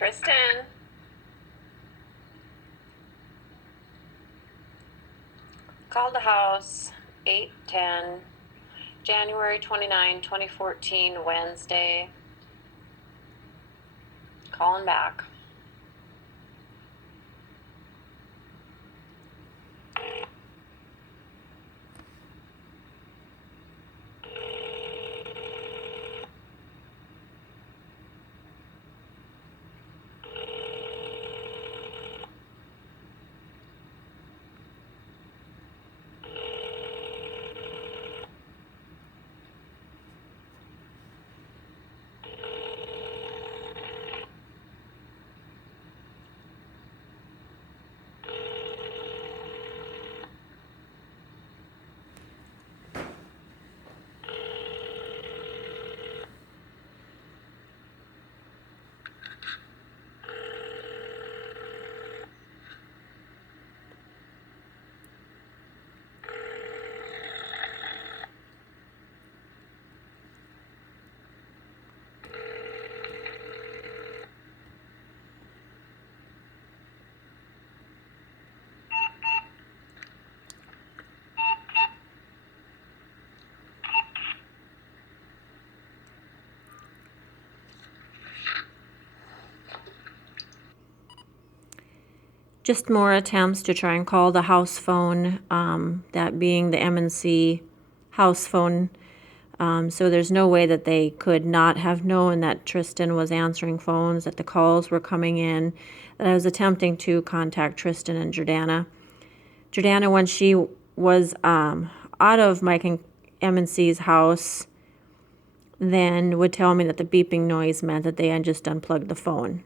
Tristan. Called the house 8:10, January 29, 2014, Wednesday. Calling back. Just more attempts to try and call the house phone, that being the M&C house phone. So there's no way that they could not have known that Tristan was answering phones, that the calls were coming in, that I was attempting to contact Tristan and Jordana. Jordana, when she was out of Mike and M&C's house, then would tell me that the beeping noise meant that they had just unplugged the phone.